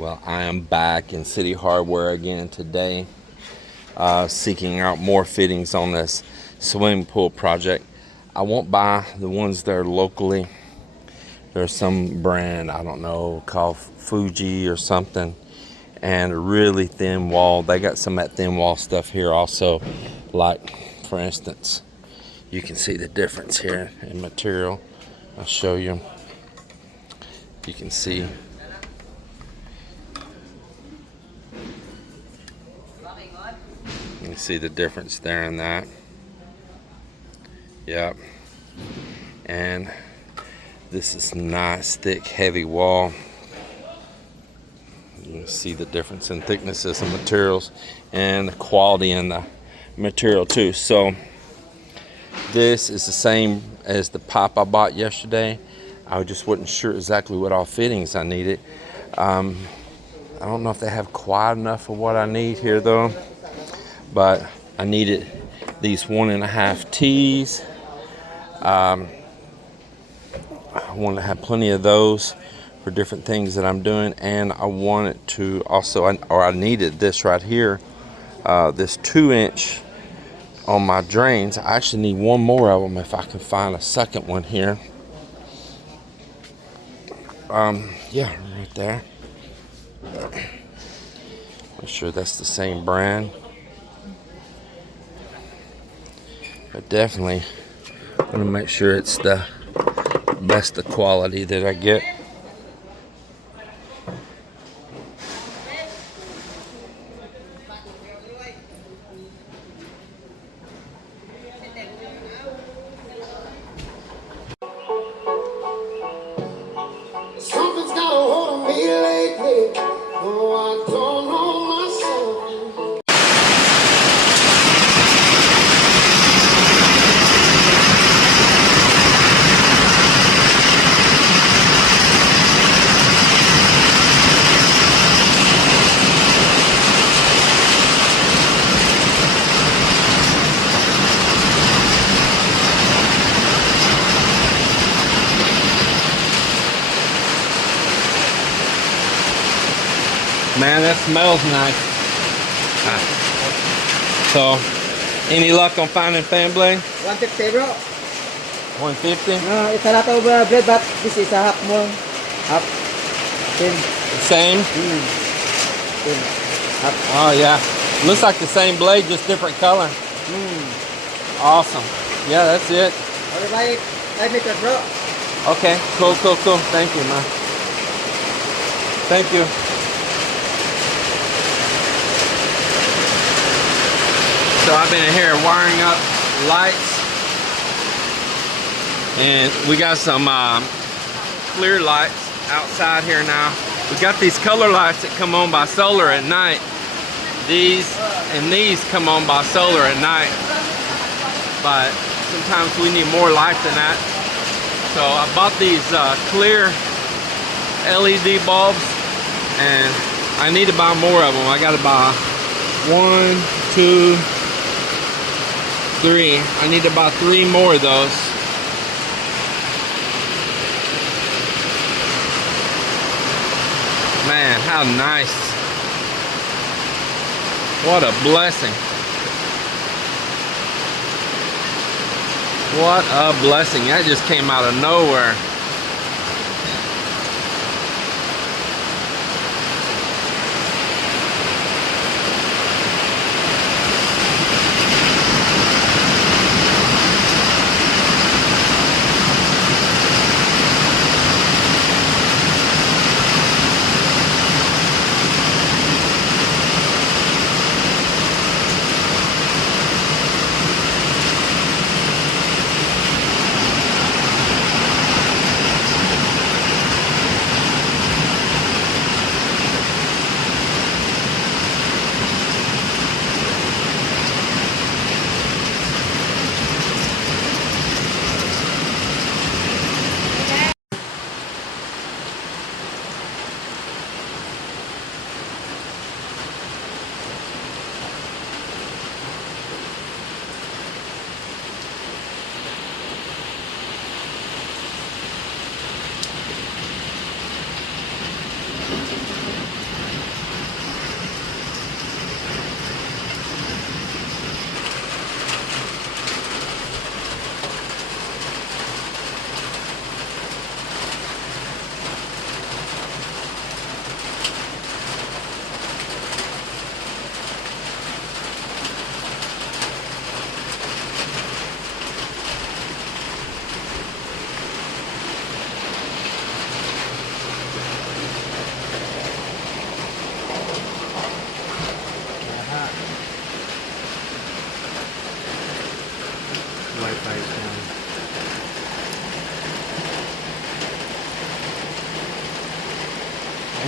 Well, I am back in City Hardware again today, seeking out more fittings on this swimming pool project. I won't buy the ones that are locally. There's some brand, I don't know, called Fuji or something, and a really thin wall. They got some of that thin wall stuff here also, like, for instance, you can see the difference here in material. I'll show you. You can see. You see the difference there in that. Yep. And this is nice, thick, heavy wall. You can see the difference in thicknesses and materials and the quality in the material too. So this is the same as the pipe I bought yesterday. I just wasn't sure exactly what all fittings I needed. I don't know if they have quite enough of what I need here though. But I needed these 1.5 T's. I want to have plenty of those for different things that I'm doing, and I wanted to also, I needed this right here, this 2-inch on my drains. I actually need one more of them if I can find a second one here. Yeah, right there. Make sure that's the same brand. But definitely want to make sure it's the best of quality that I get. Something's got a hold of me lately. No, I don't know myself. Man, that smells nice. So, any luck on finding fan blade? 150 bro. 150? It's a lot of bread, but this is a half more. Half. Thin. Same? Thin. Half. Oh yeah. Looks like the same blade, just different color. Awesome. Yeah, that's it. I'll buy 5 meters bro. Okay, cool. Thank you, man. Thank you. So I've been in here wiring up lights, and we got some clear lights outside here now. We got these color lights that come on by solar at night. These and these come on by solar at night, but sometimes we need more light than that. So I bought these clear LED bulbs, and I need to buy more of them. I got to buy 1, 2, 3. I need to buy 3 more of those. Man, how nice. What a blessing. What a blessing. That just came out of nowhere.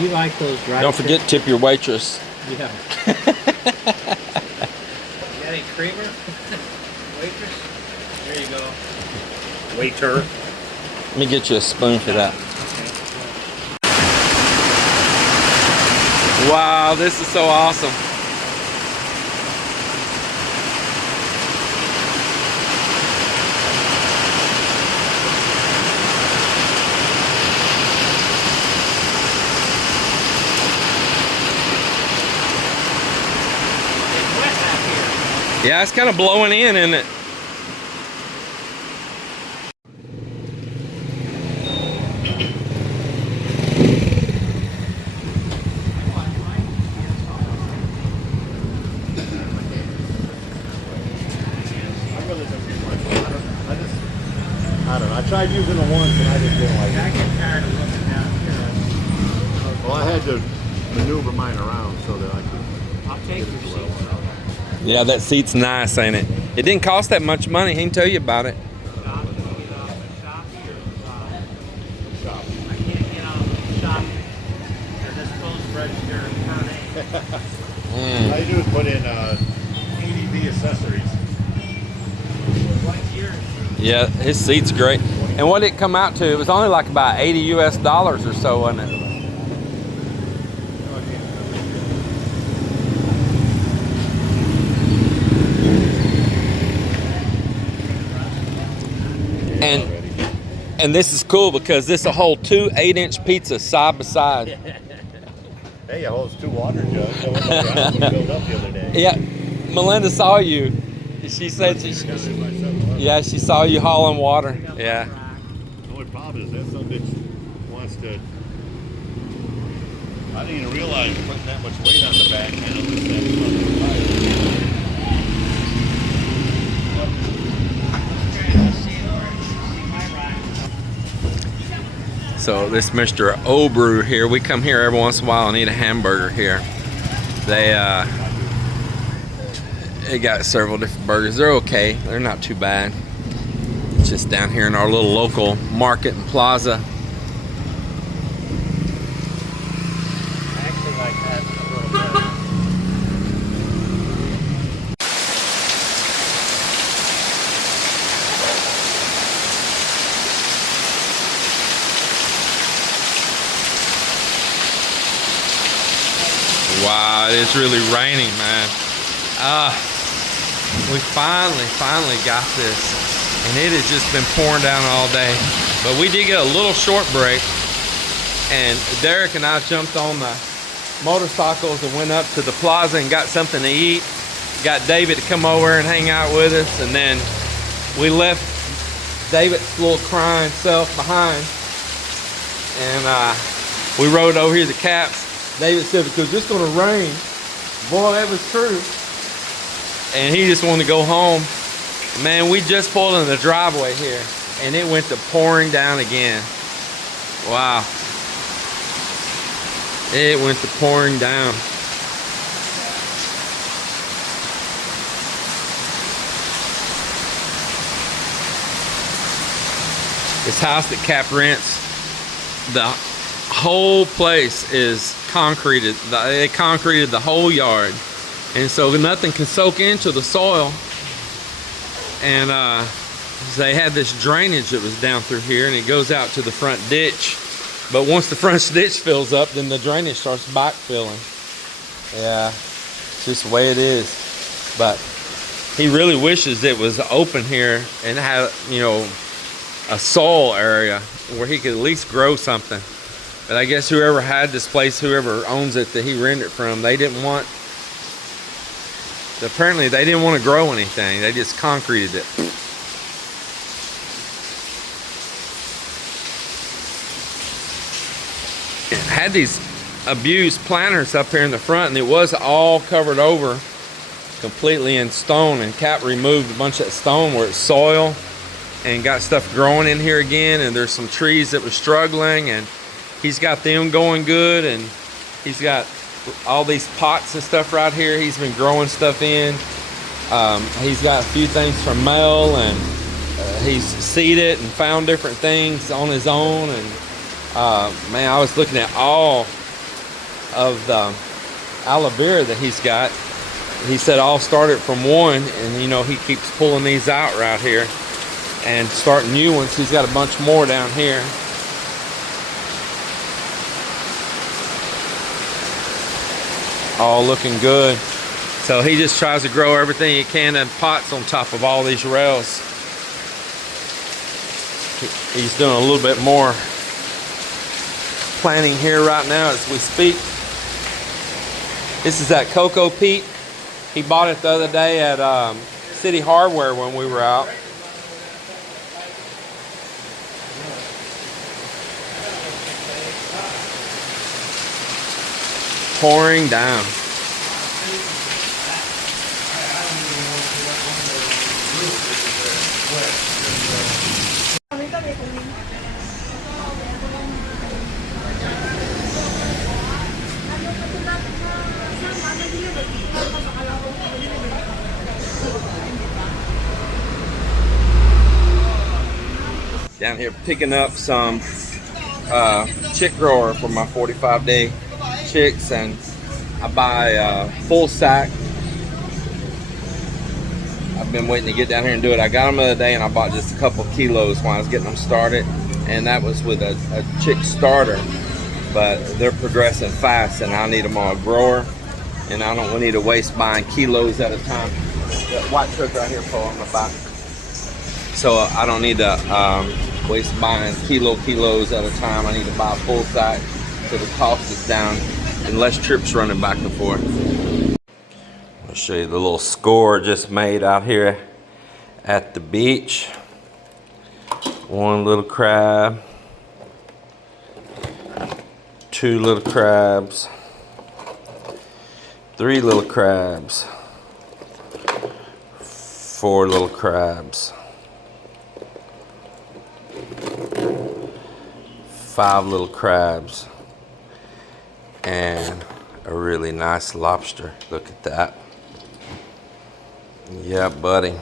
You like those dry Don't forget, chips? tip your waitress. Yeah. You got any creamer? Waitress? There you go. Waiter. Let me get you a spoon for that. Wow, this is so awesome. Yeah, it's kind of blowing in, isn't it? I don't know. I tried using it once and I just didn't like I it. get tired of looking down here. Well, I had to maneuver mine around so that I could. I'll take your seat. Yeah, that seat's nice, ain't it? It didn't cost that much money. He can tell you about it. Shop or I can't get on shop. They're just supposed to register per name. All you do is put in ADV accessories. What's yours? Yeah, his seat's great. And what did it come out to? It was only like about $80 US or so, wasn't it? And this is cool because this will hold 2 8-inch pizzas side by side. Hey, it holds 2 water jugs. That was like the house we filled up the other day. Yeah, Melinda saw you. She said she saw you hauling water. Yeah. The only problem is that some bitch wants to. I didn't even realize putting that much weight on the back end of this thing. So this Mr. Obrew here, we come here every once in a while and eat a hamburger here. They got several different burgers. They're okay. They're not too bad. It's just down here in our little local market and plaza. I actually like that a little better. Wow, it's really raining, man. We finally got this. And it has just been pouring down all day. But we did get a little short break. And Derek and I jumped on the motorcycles and went up to the plaza and got something to eat. Got David to come over and hang out with us. And then we left David's little crying self behind. And we rode over here to CAPS. David said, because it's going to rain. Boy, that was true. And he just wanted to go home. Man, we just pulled in the driveway here, and it went to pouring down again. Wow. It went to pouring down. This house that Cap rents, the whole place is concreted. They concreted the whole yard, and so nothing can soak into the soil. And they had this drainage that was down through here, and it goes out to the front ditch. But once the front ditch fills up, then the drainage starts backfilling. Yeah, it's just the way it is. But he really wishes it was open here and had, you know, a soil area where he could at least grow something. But I guess whoever had this place, whoever owns it that he rented it from, they didn't want, apparently they didn't want to grow anything. They just concreted it. It had these abused planters up here in the front, and it was all covered over completely in stone, and Cap removed a bunch of that stone where it's soil and got stuff growing in here again. And there's some trees that were struggling, and he's got them going good, and he's got all these pots and stuff right here he's been growing stuff in. He's got a few things from Mel, and he's seeded and found different things on his own. And man, I was looking at all of the aloe vera that he's got. He said I'll start it from one, and you know, he keeps pulling these out right here and starting new ones. He's got a bunch more down here. All looking good. So he just tries to grow everything he can in pots on top of all these rails. He's doing a little bit more planting here right now as we speak. This is that cocoa peat. He bought it the other day at City Hardware when we were out. Pouring down. Down here picking up some chick grower for my 45-day chicks, and I buy a full sack. I've been waiting to get down here and do it. I got them the other day and I bought just a couple kilos when I was getting them started, and that was with a chick starter, but they're progressing fast and I need them on a grower, and I don't need to waste buying kilos at a time. That white truck right here, Paul, on the back. So I don't need to waste buying kilos at a time. I need to buy a full sack so the cost is down and less trips running back and forth. I'll show you the little score just made out here at the beach. One little crab, two little crabs, three little crabs, four little crabs, five little crabs, and a really nice lobster. Look at that. Yeah, buddy.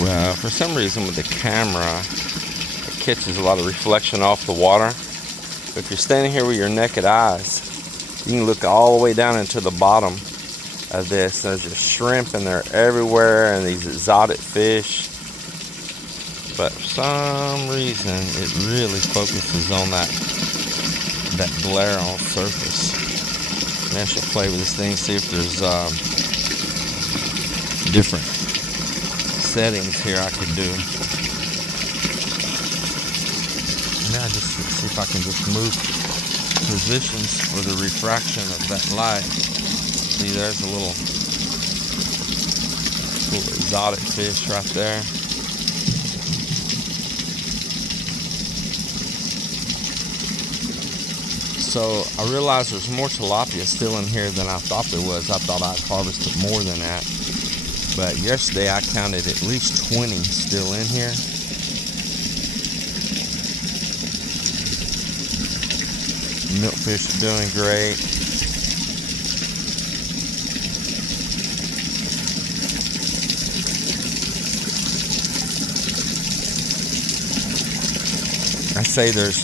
Well, for some reason with the camera, it catches a lot of reflection off the water. But if you're standing here with your naked eyes, you can look all the way down into the bottom of this. There's just shrimp and they're everywhere, and these exotic fish. But for some reason, it really focuses on that glare on surface. And I should play with this thing, see if there's different settings here I could do. Now just see if I can just move positions for the refraction of that light. See, there's a little exotic fish right there. So I realized there's more tilapia still in here than I thought there was. I thought I'd harvested more than that. But yesterday I counted at least 20 still in here. Milkfish are doing great. I say there's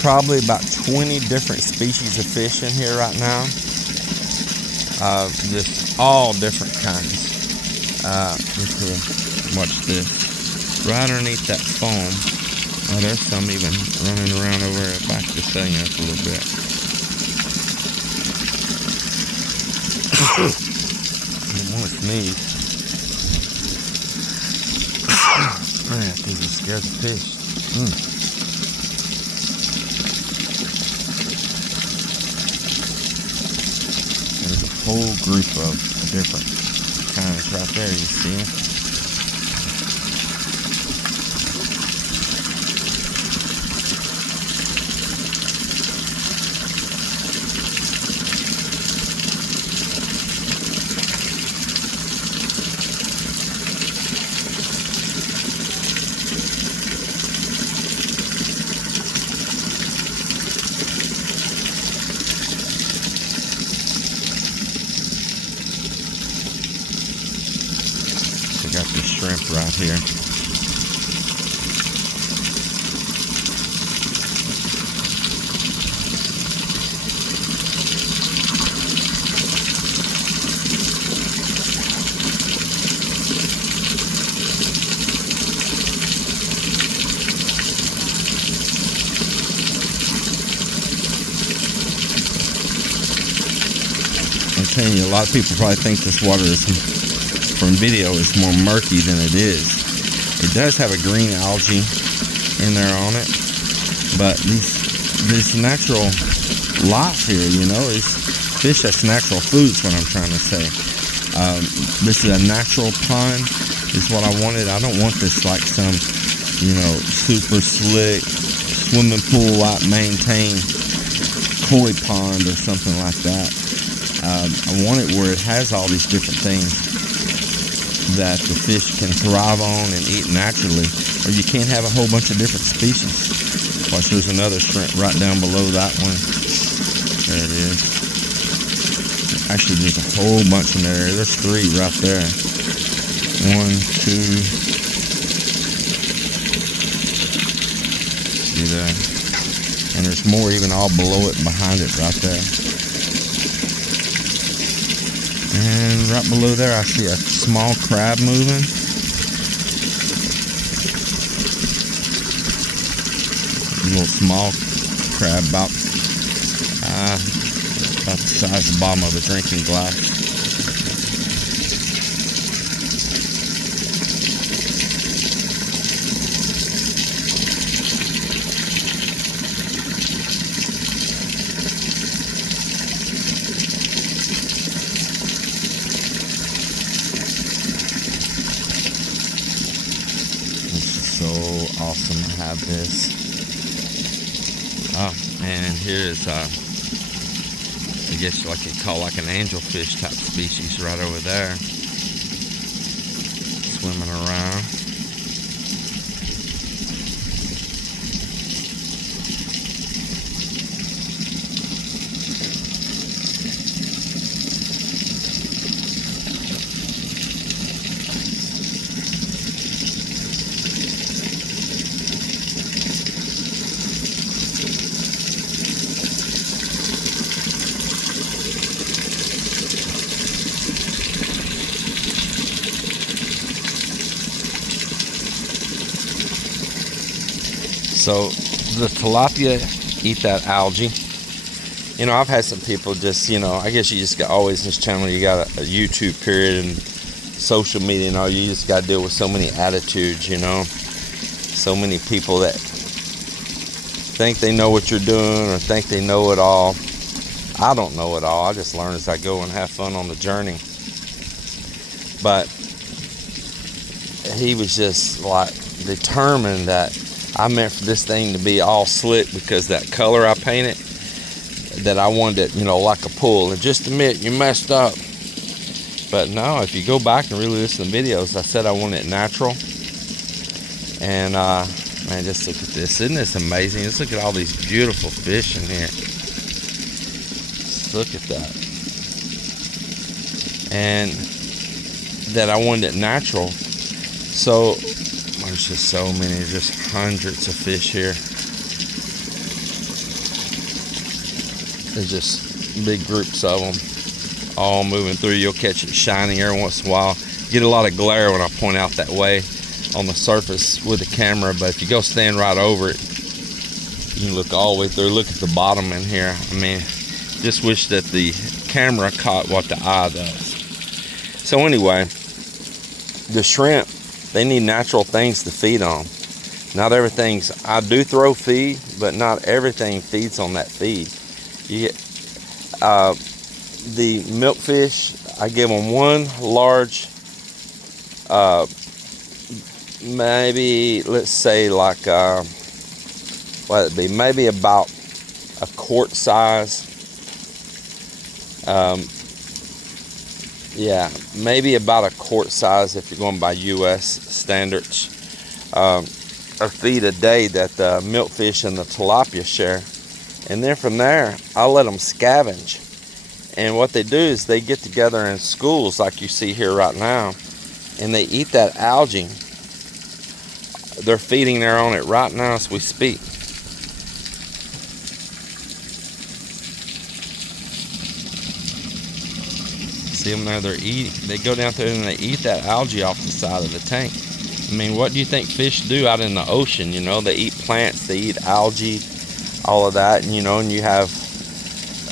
probably about 20 different species of fish in here right now. Just all different kinds. Look here, watch this. Right underneath that foam, oh, there's some even running around over there. Back this thing up a little bit. I want to sneeze. Man, I think it scared the fish. There's a whole group of different kinds right there, you see them? got the shrimp right here. I'm telling you, a lot of people probably think this water is, from video, is more murky than it is. It does have a green algae in there on it, but this natural life here, you know, is fish. That's natural food is what I'm trying to say. This is a natural pond is what I wanted. I don't want this like some, you know, super slick swimming pool like maintained koi pond or something like that. I want it where it has all these different things that the fish can thrive on and eat naturally, or you can't have a whole bunch of different species. Watch, there's another shrimp right down below that one. There it is. Actually, there's a whole bunch in there. There's 3 right there. 1, 2. See there? And there's more even all below it, behind it, right there. And right below there, I see a small crab moving. A little small crab, about the size of the bottom of a drinking glass. Awesome to have this. Oh, and here is I guess like you call like an angelfish type species right over there, swimming around. So the tilapia eat that algae. You know, I've had some people just, you know, I guess you just got always in this channel, you got a YouTube period and social media and all, you just got to deal with so many attitudes, you know. So many people that think they know what you're doing or think they know it all. I don't know it all. I just learn as I go and have fun on the journey. But he was just like determined that I meant for this thing to be all slick because that color I painted, that I wanted it, you know, like a pool. And just admit you messed up. But no, if you go back and really listen to the videos, I said I want it natural. And man, just look at this. Isn't this amazing? Just look at all these beautiful fish in here. Just look at that. And that I wanted it natural. So there's just so many, just hundreds of fish here. There's just big groups of them all moving through. You'll catch it shining every once in a while. Get a lot of glare when I point out that way on the surface with the camera, but if you go stand right over it, you can look all the way through. Look at the bottom in here. I mean, just wish that the camera caught what the eye does. So anyway, the shrimp, they need natural things to feed on. Not everything's, I do throw feed, but not everything feeds on that feed. You get the milkfish, I give them one large, maybe let's say like what it'd be, maybe about a quart size. Yeah, maybe about a quart size if you're going by US standards, of feed a day that the milkfish and the tilapia share. And then from there, I'll let them scavenge. And what they do is they get together in schools like you see here right now, and they eat that algae. They're feeding there on it right now as we speak. See them there? They go down there and they eat that algae off the side of the tank. I mean, what do you think fish do out in the ocean? You know, they eat plants, they eat algae, all of that, and you know, and you have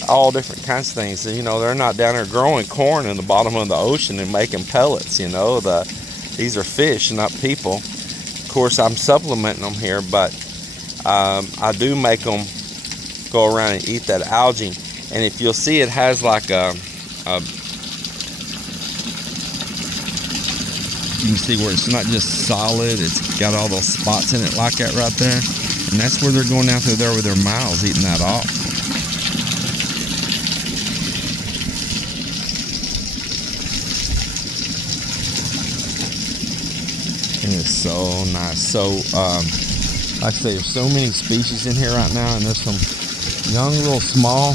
all different kinds of things. You know, they're not down there growing corn in the bottom of the ocean and making pellets. You know, these are fish, not people. Of course, I'm supplementing them here, but I do make them go around and eat that algae. And if you'll see, it has like you can see where it's not just solid, it's got all those spots in it like that right there. And that's where they're going down through there with their mouths, eating that off. It is so nice. So, like I say, there's so many species in here right now, and there's some young little small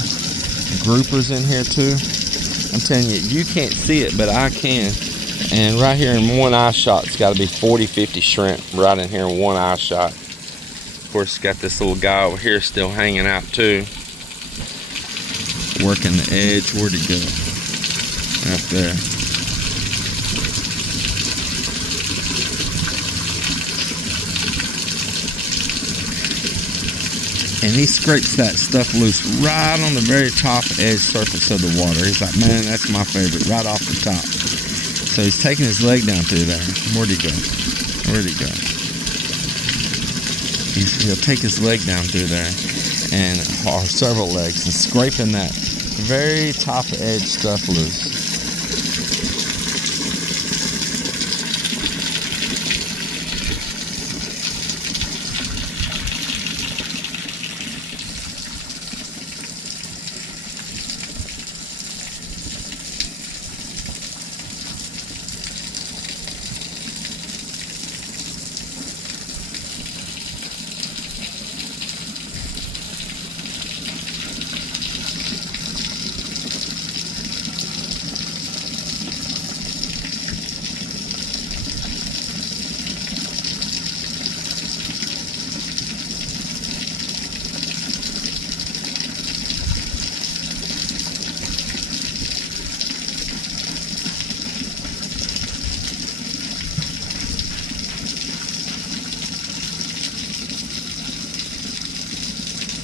groupers in here too. I'm telling you, you can't see it, but I can. And right here in one eye shot, it's got to be 40, 50 shrimp right in here in one eye shot. Of course, it's got this little guy over here still hanging out too. Working the edge. Where'd he go? Right there. And he scrapes that stuff loose right on the very top edge surface of the water. He's like, man, that's my favorite, right off the top. So he's taking his leg down through there. Where'd he go? Where'd he go? He'll take his leg down through there, or several legs, and scraping that very top edge stuff loose.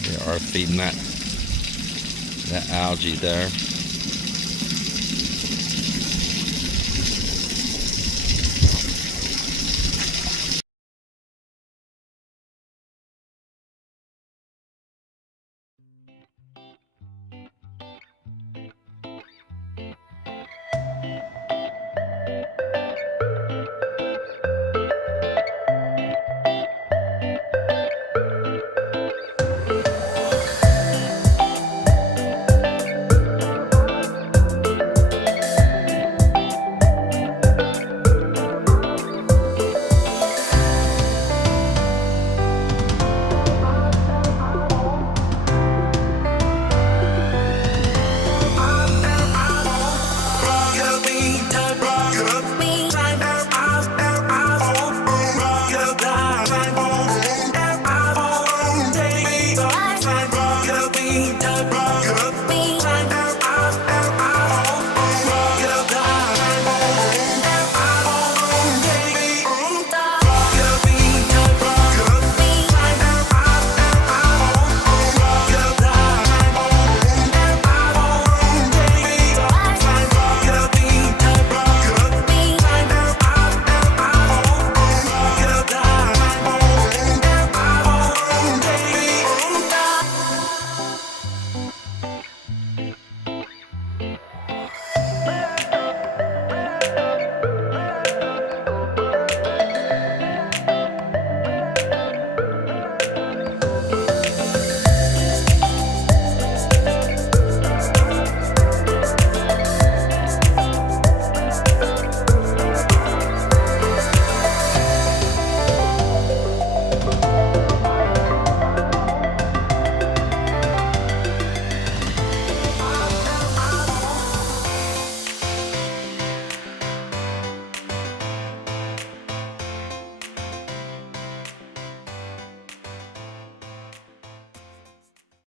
They are feeding that algae there.